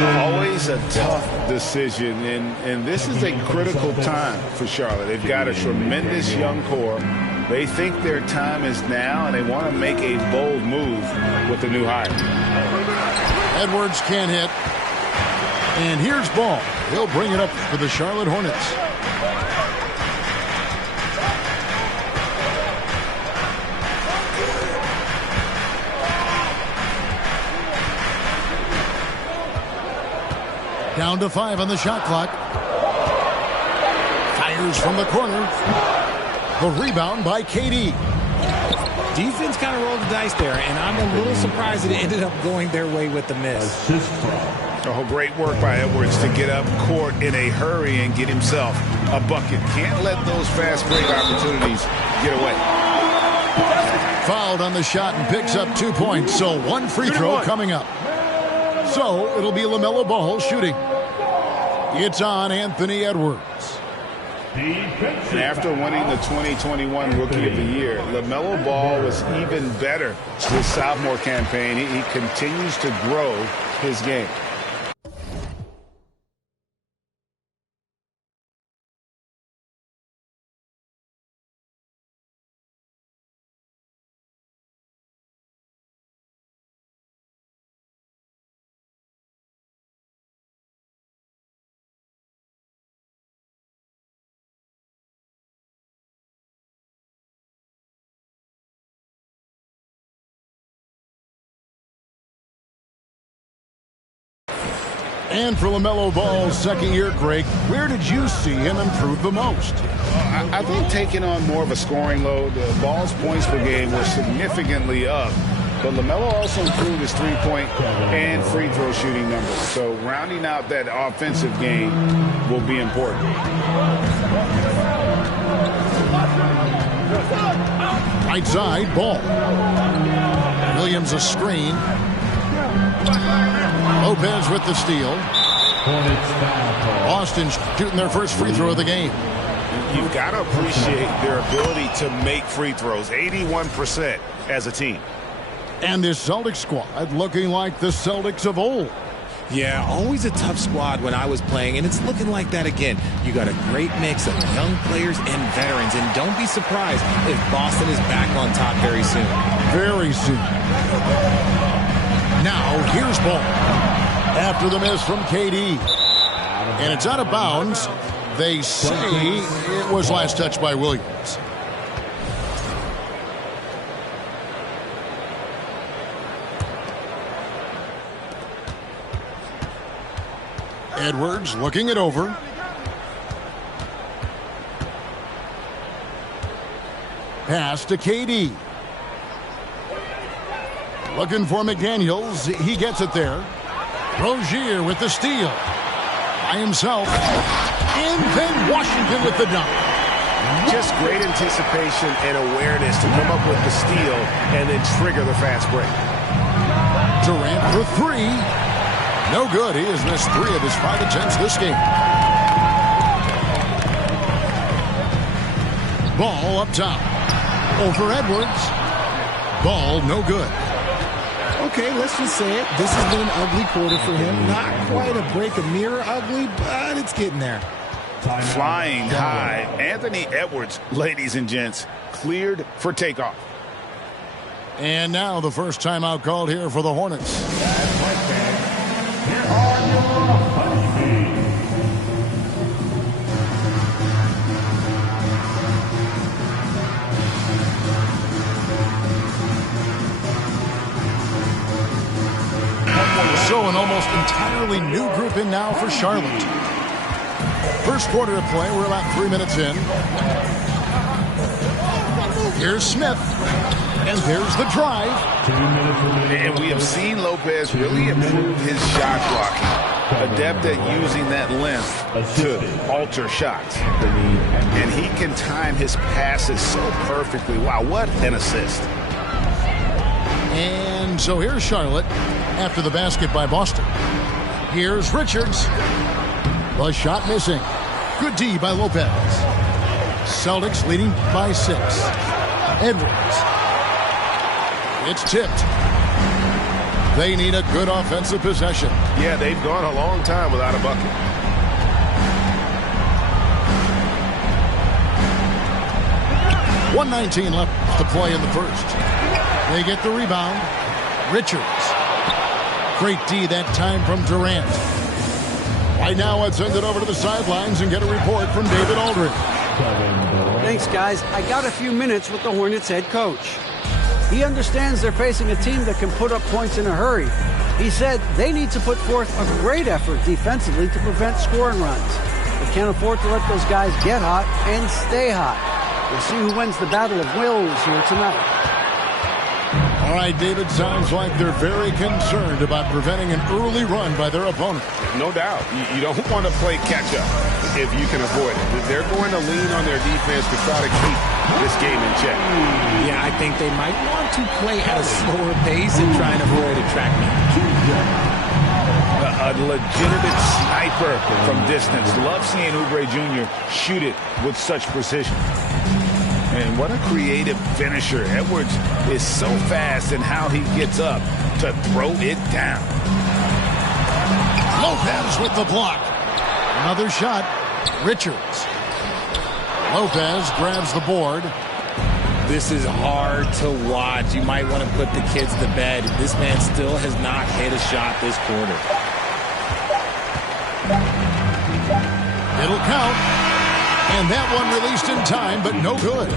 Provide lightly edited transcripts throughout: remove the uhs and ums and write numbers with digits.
Always a tough decision, and this is a critical time for Charlotte. They've got a tremendous young core. They think their time is now, and they want to make a bold move with the new hire. Edwards can't hit. And here's Ball. He'll bring it up for the Charlotte Hornets. Down to 5 on the shot clock. Fires from the corner. The rebound by KD. Defense kind of rolled the dice there, and I'm a little surprised that it ended up going their way with the miss. Oh, great work by Edwards to get up court in a hurry and get himself a bucket. Can't let those fast break opportunities get away. Fouled on the shot and picks up 2 points, so one free throw coming up. So it'll be LaMelo Ball shooting. It's on Anthony Edwards. And after winning the 2021 Rookie of the Year, LaMelo Ball was even better this sophomore campaign. He continues to grow his game. And for LaMelo Ball's second year, Greg, where did you see him improve the most? I think taking on more of a scoring load. Ball's points per game were significantly up. But LaMelo also improved his three-point and free throw shooting numbers. So rounding out that offensive game will be important. Right side, Ball. Williams a screen. Lopez with the steal. Boston shooting their first free throw of the game. You've got to appreciate their ability to make free throws. 81% as a team. And this Celtics squad looking like the Celtics of old. Yeah, always a tough squad when I was playing, and it's looking like that again. You got a great mix of young players and veterans, and don't be surprised if Boston is back on top very soon. Very soon. Now, here's Ball. After the miss from KD. And it's out of bounds. They say it was last touched by Williams. Edwards looking it over. Pass to KD. Looking for McDaniels. He gets it there. Rozier with the steal. By himself. And then Washington with the dunk. Just great anticipation and awareness to come up with the steal and then trigger the fast break. Durant for three. No good. He has missed 3 of his 5 attempts this game. Ball up top. Over Edwards. Ball no good. Okay, let's just say it. This has been an ugly quarter for him. Not quite a break a mirror ugly, but it's getting there. Flying high. Anthony Edwards, ladies and gents, cleared for takeoff. And now the first timeout called here for the Hornets. Here are your honeybees. So an almost entirely new group in now for Charlotte. First quarter of play, we're about 3 minutes in. Here's Smith. And there's the drive. And we have seen Lopez really improve his shot blocking. Adept at using that length to alter shots. And he can time his passes so perfectly. Wow, what an assist. And so here's Charlotte after the basket by Boston. Here's Richards. The shot missing. Good D by Lopez. Celtics leading by 6. Edwards. It's tipped. They need a good offensive possession. Yeah, they've gone a long time without a bucket. .119 left to play in the first. They get the rebound. Richards. Great D that time from Durant. Right now, let's send it over to the sidelines and get a report from David Aldridge. Thanks, guys. I got a few minutes with the Hornets head coach. He understands they're facing a team that can put up points in a hurry. He said they need to put forth a great effort defensively to prevent scoring runs. They can't afford to let those guys get hot and stay hot. We'll see who wins the battle of wills here tonight. All right, David, sounds like they're very concerned about preventing an early run by their opponent. No doubt. You don't want to play catch-up if you can avoid it. They're going to lean on their defense to try to keep this game in check. Yeah, I think they might want to play at a slower pace and try and avoid a track meet. A legitimate sniper from distance. Love seeing Oubre Jr. shoot it with such precision. And what a creative finisher. Edwards is so fast in how he gets up to throw it down. Lopez with the block. Another shot. Richards. Lopez grabs the board. This is hard to watch. You might want to put the kids to bed. This man still has not hit a shot this quarter. It'll count. And that one released in time, but no good.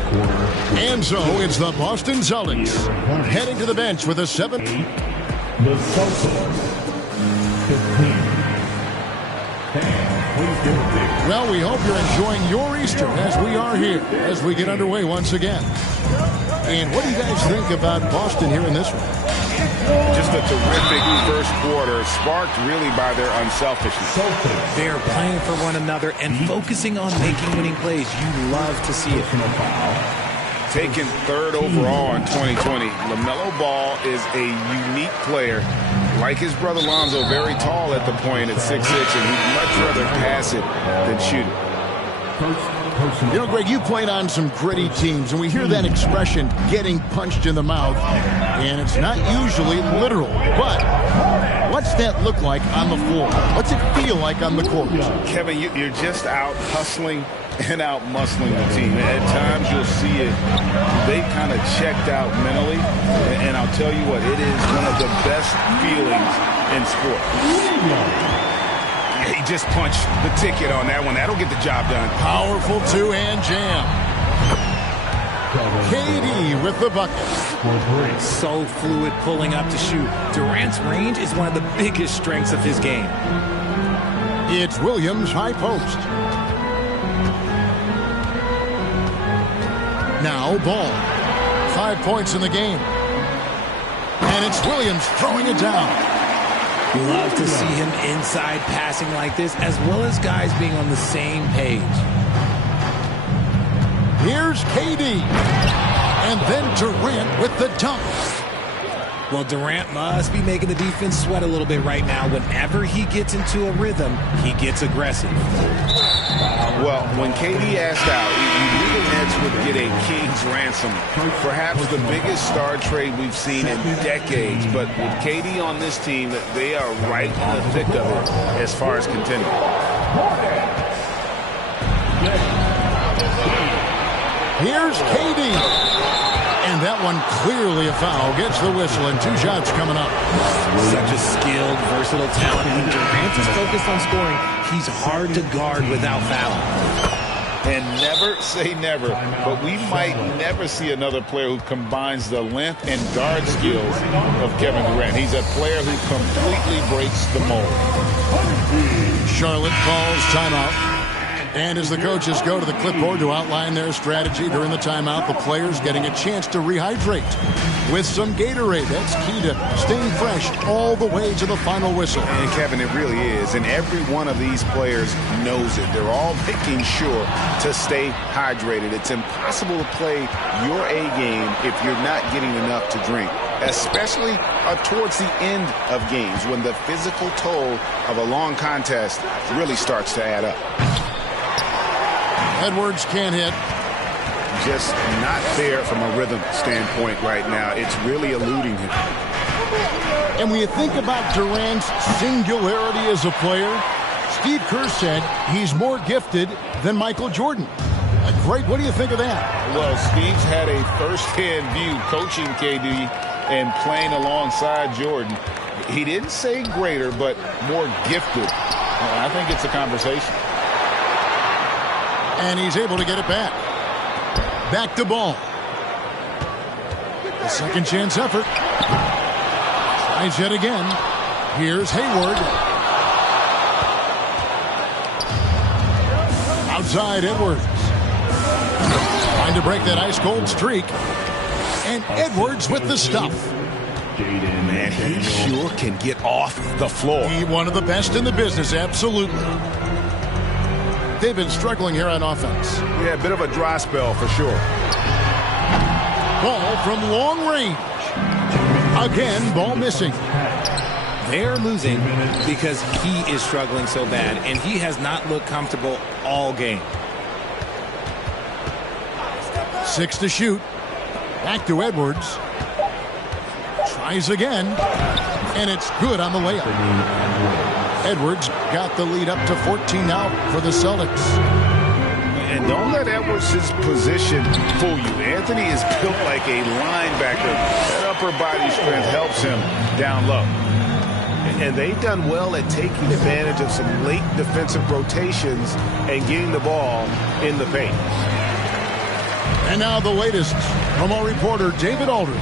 And so it's the Boston Celtics heading to the bench with a 7. The Celtics 15. Please give a big. Well, we hope you're enjoying your Easter as we are here as we get underway once again. And what do you guys think about Boston here in this one? Just a terrific first quarter, sparked really by their unselfishness. They are playing for one another and focusing on making winning plays. You love to see it. Taken third overall in 2020, LaMelo Ball is a unique player. Like his brother Lonzo, very tall at the point at 6'6", and he'd much rather pass it than shoot it. You know, Greg, you played on some gritty teams, and we hear that expression, getting punched in the mouth, and it's not usually literal. But what's that look like on the floor? What's it feel like on the court? Kevin, you're just out hustling and out muscling the team. At times you'll see it. They kind of checked out mentally, and I'll tell you what, it is one of the best feelings in sports. He just punched the ticket on that one. That'll get the job done. Powerful two-hand jam. KD with the bucket. So fluid pulling up to shoot. Durant's range is one of the biggest strengths of his game. It's Williams high post. Now Ball. 5 points in the game. And it's Williams throwing it down. Love to see him inside passing like this, as well as guys being on the same page. Here's KD. And then Durant with the dunk. Well, Durant must be making the defense sweat a little bit right now. Whenever he gets into a rhythm, he gets aggressive. Well, when KD asked out, you knew the Nets would get a king's ransom. Perhaps the biggest star trade we've seen in decades. But with KD on this team, they are right in the thick of it as far as contending. Here's KD. And that one clearly a foul. Gets the whistle, and 2 shots coming up. Such a skilled, versatile talent. When Durant is focused on scoring, he's hard to guard without fouling. And never say never, but we might never see another player who combines the length and guard skills of Kevin Durant. He's a player who completely breaks the mold. Charlotte calls timeout. And as the coaches go to the clipboard to outline their strategy during the timeout, the players getting a chance to rehydrate with some Gatorade. That's key to staying fresh all the way to the final whistle. And Kevin, it really is. And every one of these players knows it. They're all making sure to stay hydrated. It's impossible to play your A game if you're not getting enough to drink, especially towards the end of games when the physical toll of a long contest really starts to add up. Edwards can't hit. Just not there from a rhythm standpoint right now. It's really eluding him. And when you think about Durant's singularity as a player, Steve Kerr said he's more gifted than Michael Jordan. Great. What do you think of that? Well, Steve's had a first-hand view coaching KD and playing alongside Jordan. He didn't say greater, but more gifted. I think it's a conversation. And he's able to get it back. Back to Ball. A second chance effort. Tries yet again. Here's Hayward. Outside Edwards. Trying to break that ice-cold streak. And Edwards with the stuff. Man, he sure can get off the floor. He's one of the best in the business, absolutely. They've been struggling here on offense. Yeah, a bit of a dry spell for sure. Ball from long range. Again, ball missing. They're losing because he is struggling so bad, and he has not looked comfortable all game. 6 to shoot. Back to Edwards. Tries again. And it's good on the layup. Edwards got the lead up to 14 now for the Celtics. And don't let Edwards' position fool you. Anthony is built like a linebacker. That upper body strength helps him down low. And they've done well at taking advantage of some late defensive rotations and getting the ball in the paint. And now the latest from our reporter, David Aldridge.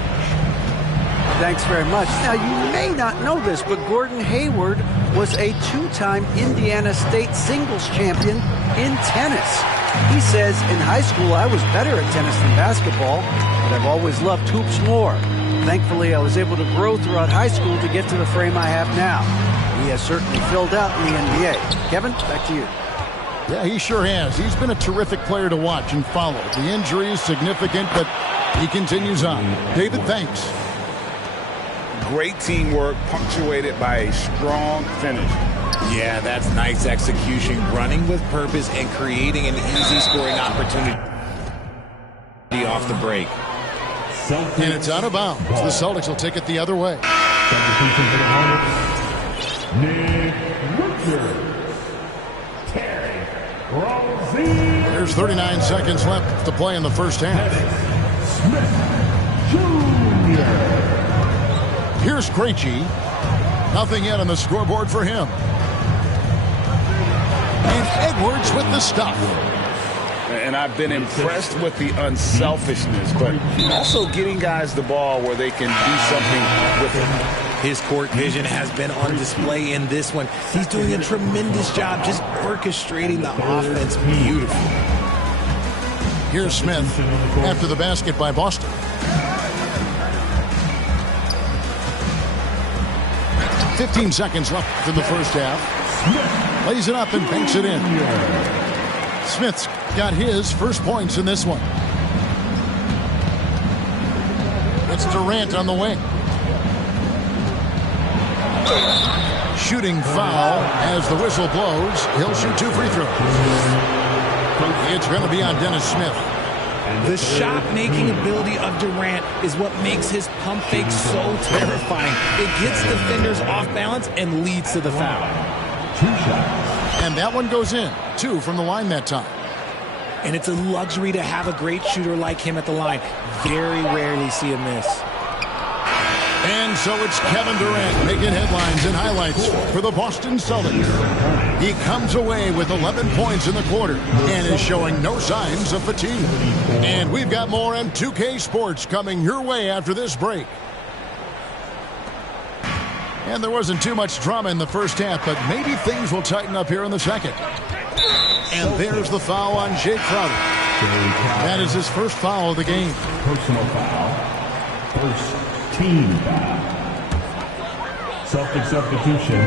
Thanks very much. Now, you may not know this, but Gordon Hayward was a 2-time Indiana State singles champion in tennis. He says, in high school, I was better at tennis than basketball, but I've always loved hoops more. Thankfully, I was able to grow throughout high school to get to the frame I have now. He has certainly filled out in the NBA. Kevin, back to you. Yeah, he sure has. He's been a terrific player to watch and follow. The injury is significant, but he continues on. David, thanks. Great teamwork punctuated by a strong finish. Yeah, that's nice execution, running with purpose and creating an easy scoring opportunity off the break. And it's out of bounds. The Celtics will take it the other way. There's 39 seconds left to play in the first half. Here's Krejci. Nothing yet on the scoreboard for him. And Edwards with the stuff. And I've been impressed with the unselfishness, but also getting guys the ball where they can do something with it. His court vision has been on display in this one. He's doing a tremendous job just orchestrating the offense beautifully. Here's Smith after the basket by Boston. .15 seconds left in the first half. Lays it up and banks it in. Smith's got his first points in this one. It's Durant on the wing. Shooting foul as the whistle blows. He'll shoot 2 free throws. It's going to be on Dennis Smith. The shot-making ability of Durant is what makes his pump fake so terrifying. It gets defenders off balance and leads to the foul. 2 shots. And that one goes in. 2 from the line that time. And it's a luxury to have a great shooter like him at the line. Very rarely see a miss. And so it's Kevin Durant making headlines and highlights for the Boston Celtics. He comes away with 11 points in the quarter and is showing no signs of fatigue. And we've got more M2K Sports coming your way after this break. And there wasn't too much drama in the first half, but maybe things will tighten up here in the second. And there's the foul on Jay Crowder. That is his first foul of the game. Personal foul. First team foul. Celtic substitution.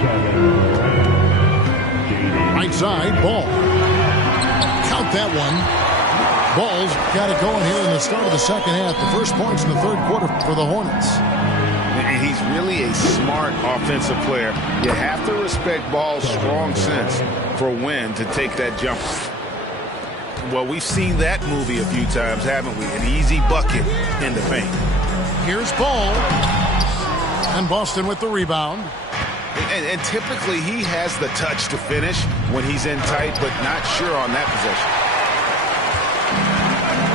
Kevin Durant. Right side, Ball. Count that one. Ball's got it going here in the start of the second half. The first points in the third quarter for the Hornets. And he's really a smart offensive player. You have to respect Ball's strong sense for when to take that jumper. Well, we've seen that movie a few times, haven't we? An easy bucket in the paint. Here's Ball. And Boston with the rebound. And typically he has the touch to finish when he's in tight, but not sure on that possession.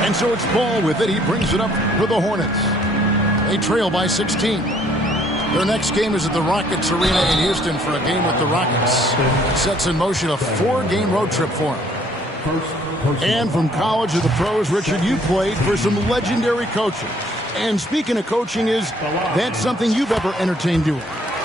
And so it's Ball with it. He brings it up for the Hornets. They trail by 16. Their next game is at the Rockets Arena in Houston for a game with the Rockets. It sets in motion a 4-game road trip for them. And from college to the pros, Richard, you played for some legendary coaches. And speaking of coaching, is that something you've ever entertained doing?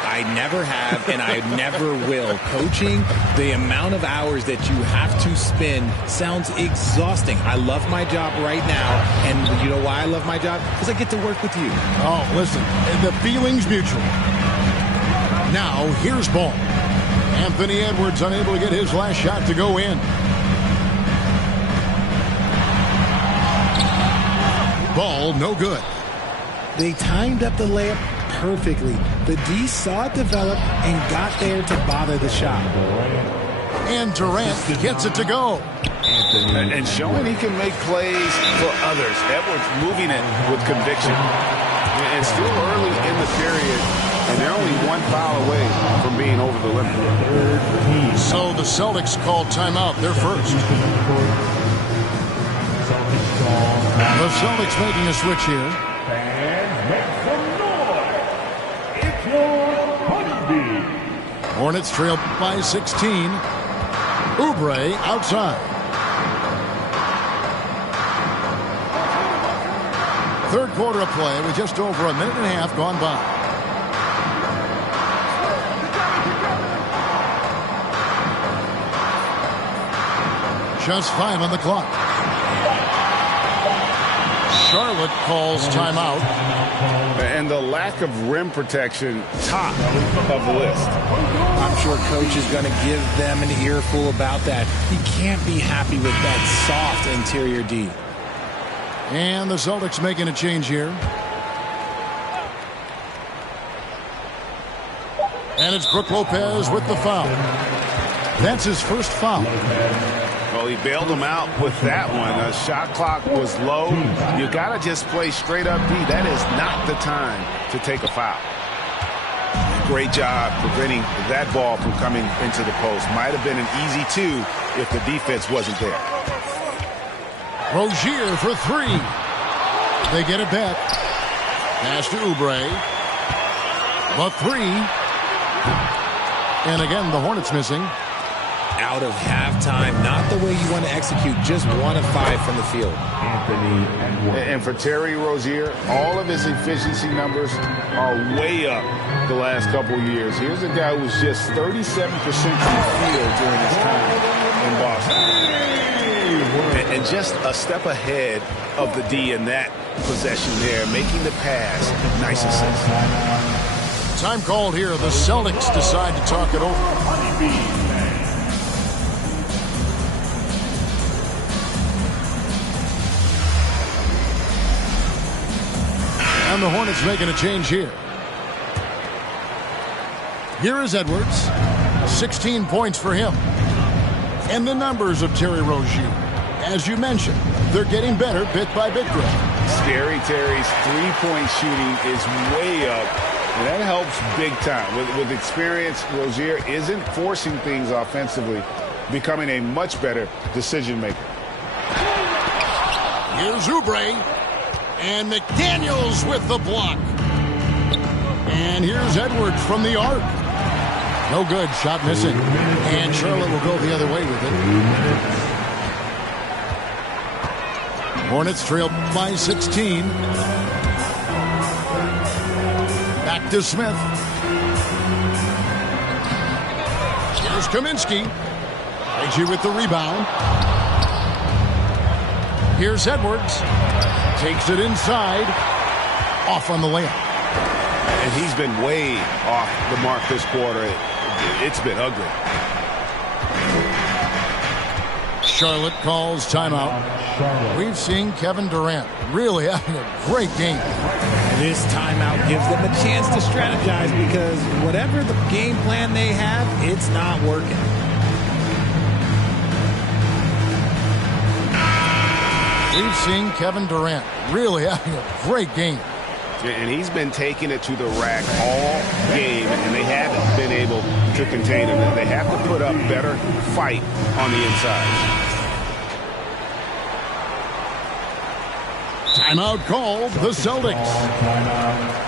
I never have, and I never will. Coaching, the amount of hours that you have to spend sounds exhausting. I love my job right now, and you know why I love my job? Because I get to work with you. Oh, listen, the feeling's mutual. Now, here's Ball. Anthony Edwards unable to get his last shot to go in. Ball, no good. They timed up the layup perfectly. The D saw it develop and got there to bother the shot. And Durant gets it to go. And showing he can make plays for others. Edwards moving it with conviction. And still early in the period, and they're only one foul away from being over the limit. So the Celtics called timeout. They're first. The Celtics making a switch here. Hornets trail by 16. Oubre outside. Third quarter of play with just over a minute and a half gone by. Just 5 on the clock. Charlotte calls timeout. And the lack of rim protection, top of the list. I'm sure coach is going to give them an earful about that. He can't be happy with that soft interior D. And the Celtics making a change here. And it's Brook Lopez with the foul. That's his first foul. Well, he bailed him out with that one. The shot clock was low. You got to just play straight up D. That is not the time to take a foul. Great job preventing that ball from coming into the post. Might have been an easy 2 if the defense wasn't there. Rozier for 3. They get it back. Pass to Oubre. The 3. And again, the Hornets missing. Out of halftime, not the way you want to execute, just 1 of 5 from the field. And for Terry Rozier, all of his efficiency numbers are way up the last couple of years. Here's a guy who was just 37% from the field during his time in Boston. And just a step ahead of the D in that possession there, making the pass. Nice assist. Time called here. The Celtics decide to talk it over. And the Hornets making a change here. Here is Edwards. 16 points for him. And the numbers of Terry Rozier. As you mentioned, they're getting better bit by bit, Greg. Scary Terry's three-point shooting is way up. And that helps big time. With experience, Rozier isn't forcing things offensively, becoming a much better decision maker. Here's Oubre. And McDaniels with the block. And here's Edwards from the arc. No good. Shot missing. And Charlotte will go the other way with it. Hornets trail by 16. Back to Smith. Here's Kaminsky. Reggie with the rebound. Here's Edwards. Takes it inside. Off on the layup. And he's been way off the mark this quarter. It's been ugly. Charlotte calls timeout. We've seen Kevin Durant really having a great game. This timeout gives them a chance to strategize because whatever the game plan they have, it's not working. We've seen Kevin Durant really having a great game. And he's been taking it to the rack all game, and they haven't been able to contain him. They have to put up better fight on the inside. Timeout called, the Celtics.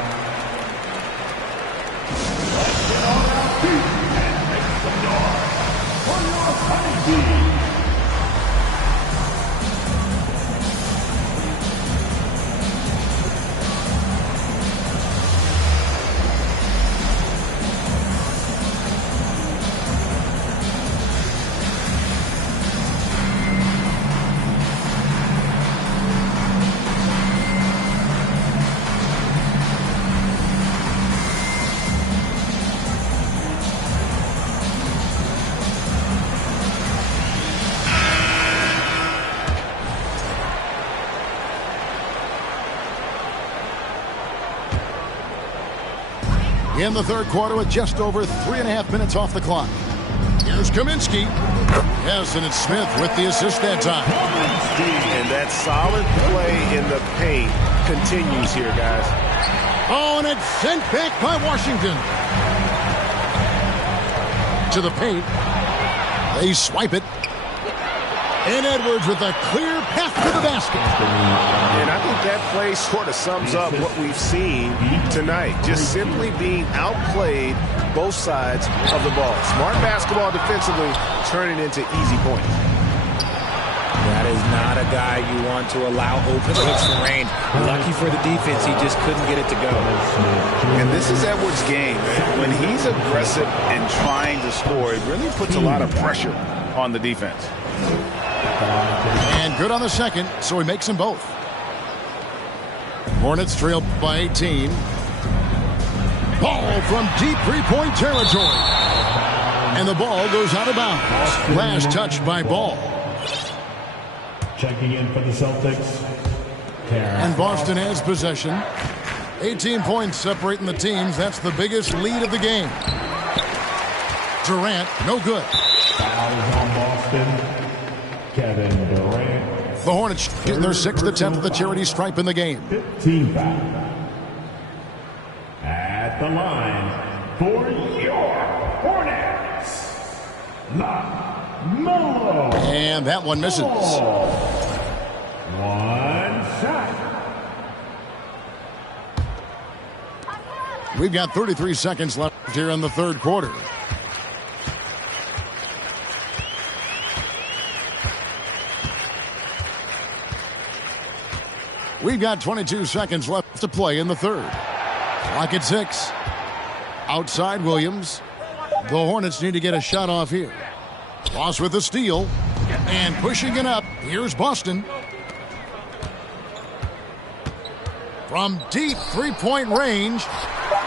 In the third quarter with just over 3.5 minutes off the clock. Here's Kaminsky. Yes, and it's Smith with the assist that time. And that solid play in the paint continues here, guys. Oh, and it's sent back by Washington. To the paint. They swipe it. And Edwards with a clear path to the basket. And I think that play sort of sums up what we've seen tonight. Just simply being outplayed both sides of the ball. Smart basketball defensively, turning into easy points. That is not a guy you want to allow open looks for range. Lucky for the defense, he just couldn't get it to go. And this is Edwards' game. When he's aggressive and trying to score, it really puts a lot of pressure on the defense. And good on the second, so he makes them both. Hornets trail by 18. Ball from deep three-point territory. And the ball goes out of bounds. Last touch by Ball. Checking in for the Celtics. And Boston has possession. 18 points separating the teams. That's the biggest lead of the game. Durant, no good. Fouls on Boston. Kevin Durant. The Hornets getting their 6th attempt at the charity stripe in the game. 15 foul. At the line for your Hornets, LaMelo. And that one misses. One shot. We've got 33 seconds left here in the third quarter. We've got 22 seconds left to play in the third. Clock at 6. Outside Williams. The Hornets need to get a shot off here. Ross with the steal. And pushing it up. Here's Boston. From deep three-point range.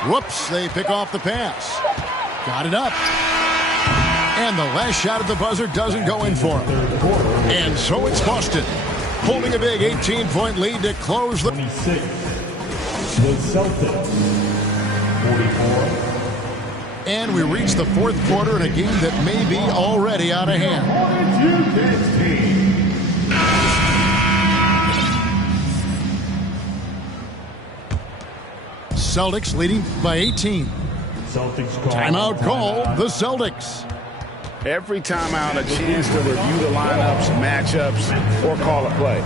Whoops, they pick off the pass. Got it up. And the last shot at the buzzer doesn't go in for him. And so it's Boston, holding a big 18-point lead to close the... 26. The Celtics. 44. And we reach the fourth quarter in a game that may be already out of hand. Celtics leading by 18. Celtics call. Timeout call, the Celtics. Every timeout, a chance to review the lineups, matchups, or call a play.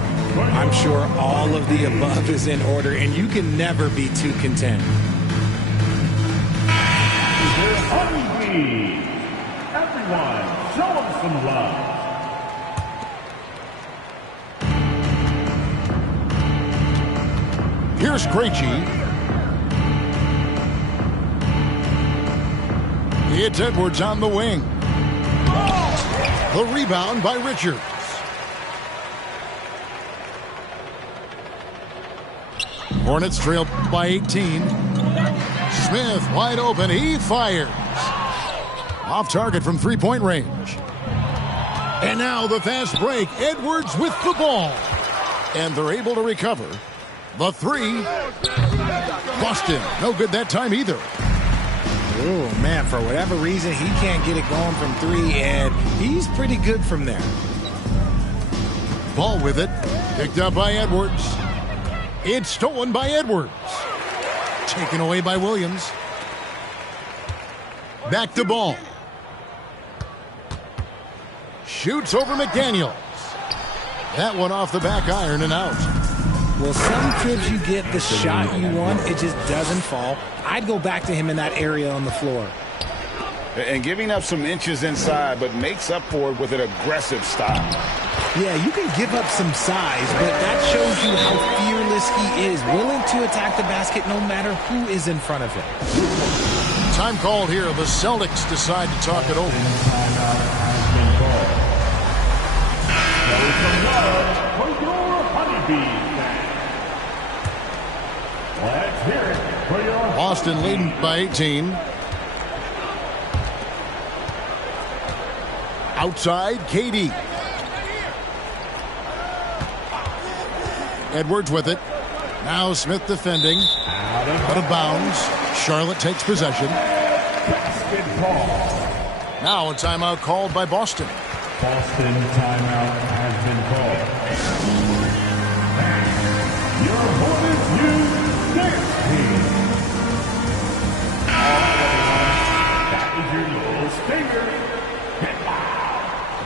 I'm sure all of the above is in order, and you can never be too content. Everyone, show them some love. Here's Krejci. It's Edwards on the wing. The rebound by Richards. Hornets trail by 18. Smith wide open. He fires. Off target from three-point range. And now the fast break. Edwards with the ball. And they're able to recover. The three. Boston. No good that time either. Oh, man, for whatever reason, he can't get it going from three, and he's pretty good from there. Ball with it. Picked up by Edwards. It's stolen by Edwards. Taken away by Williams. Back to ball. Shoots over McDaniels. That one off the back iron and out. Well, some trips you get the shot you want, it just doesn't fall. I'd go back to him in that area on the floor. And giving up some inches inside, but makes up for it with an aggressive style. Yeah, you can give up some size, but that shows you how fearless he is, willing to attack the basket no matter who is in front of him. Time called here. The Celtics decide to talk it over. Let's hear it for your Boston leading by 18. Outside, KD. Edwards with it. Now Smith defending. Out of bounds. Charlotte takes possession. Now a timeout called by Boston. Boston timeout has been called. Your Hornets use next team. All right, everyone. That is your little stinger. And wow,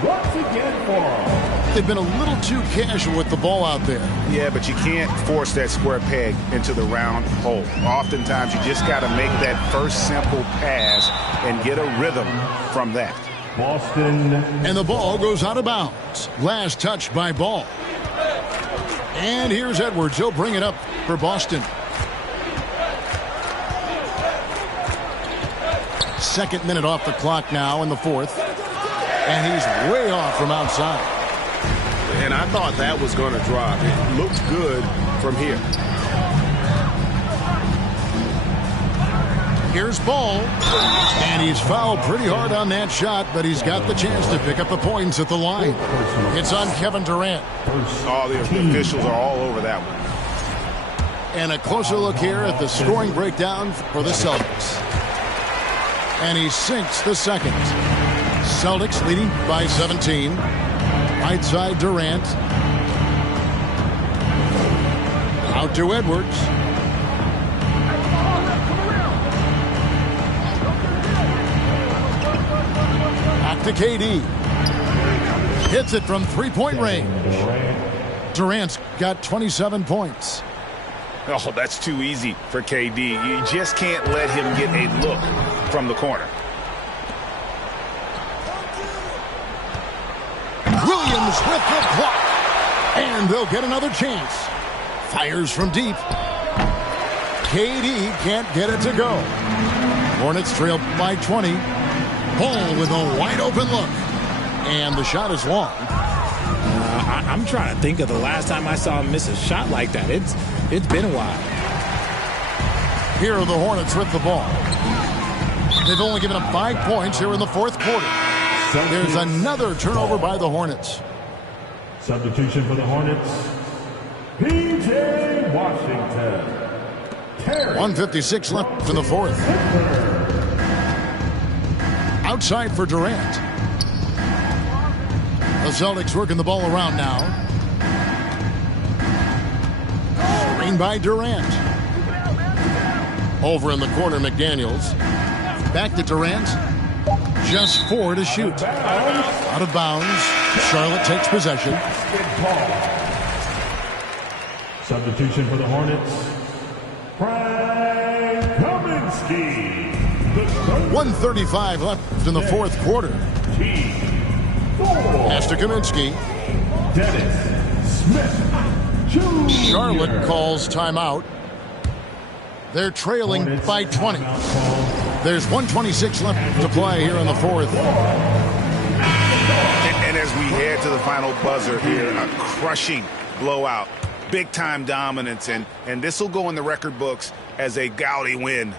once again for them. They've been a little too casual with the ball out there. Yeah, but you can't force that square peg into the round hole. Oftentimes, you just got to make that first simple pass and get a rhythm from that. Boston. And the ball goes out of bounds. Last touch by Ball. And here's Edwards. He'll bring it up for Boston. Second minute off the clock now in the fourth. And he's way off from outside. And I thought that was going to drop. It looked good from here. Here's Ball. And he's fouled pretty hard on that shot, but he's got the chance to pick up the points at the line. It's on Kevin Durant. All the officials are all over that one. And a closer look here at the scoring breakdown for the Celtics. And he sinks the second. Celtics leading by 17. Right side Durant. Out to Edwards. Back to KD. Hits it from three-point range. Durant's got 27 points. Oh, that's too easy for KD. You just can't let him get a look from the corner. Williams with the block. And they'll get another chance. Fires from deep. KD can't get it to go. Hornets trail by 20. Ball with a wide open look. And the shot is long. I'm trying to think of the last time I saw him miss a shot like that. It's been a while. Here are the Hornets with the ball. They've only given up 5 points here in the fourth quarter. There's another turnover by the Hornets. Substitution for the Hornets. P.J. Washington. 1:56 left in the fourth. Outside for Durant. The Celtics working the ball around now. Screen by Durant. Over in the corner, McDaniels. Back to Durant. Just 4 to shoot. Out of bounds. Charlotte takes possession. Substitution for the Hornets. Frank Kaminsky. 1:35 left in the fourth quarter. Pass to Kaminsky. Dennis Smith. Charlotte calls timeout. They're trailing by 20. There's 1:26 left to play here in the fourth. And as we head to the final buzzer here, a crushing blowout. Big-time dominance, and this will go in the record books as a gaudy win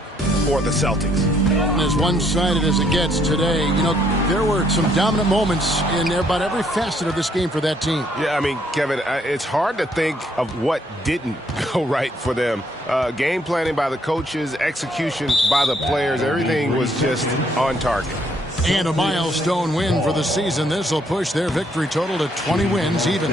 for the Celtics. As one-sided as it gets today, you know, there were some dominant moments in about every facet of this game for that team. Yeah, I mean, Kevin, it's hard to think of what didn't go right for them. Game planning by the coaches, execution by the players, everything was just on target. And a milestone win for the season. This will push their victory total to 20 wins even.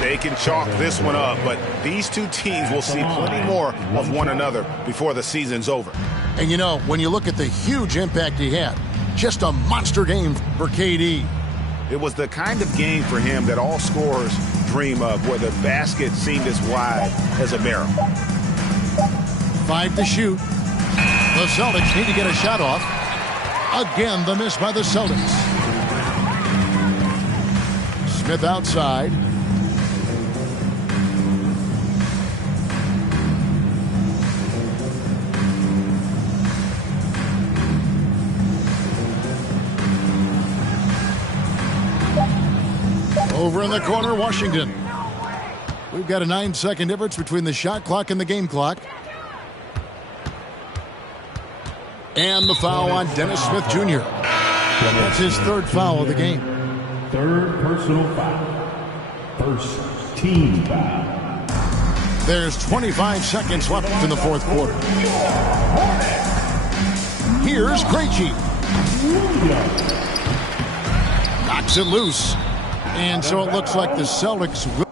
They can chalk this one up, but these two teams will see plenty more of one another before the season's over. And you know, when you look at the huge impact he had, just a monster game for KD. It was the kind of game for him that all scorers dream of, where the basket seemed as wide as a barrel. 5 to shoot. The Celtics need to get a shot off. Again, the miss by the Celtics. Smith outside. Over in the corner, Washington. We've got a 9-second difference between the shot clock and the game clock. And the foul on Dennis Smith Jr. That's his third foul of the game. Third personal foul. First team foul. There's 25 seconds left in the fourth quarter. Here's Krejci. Knocks it loose. And so it looks like the Celtics will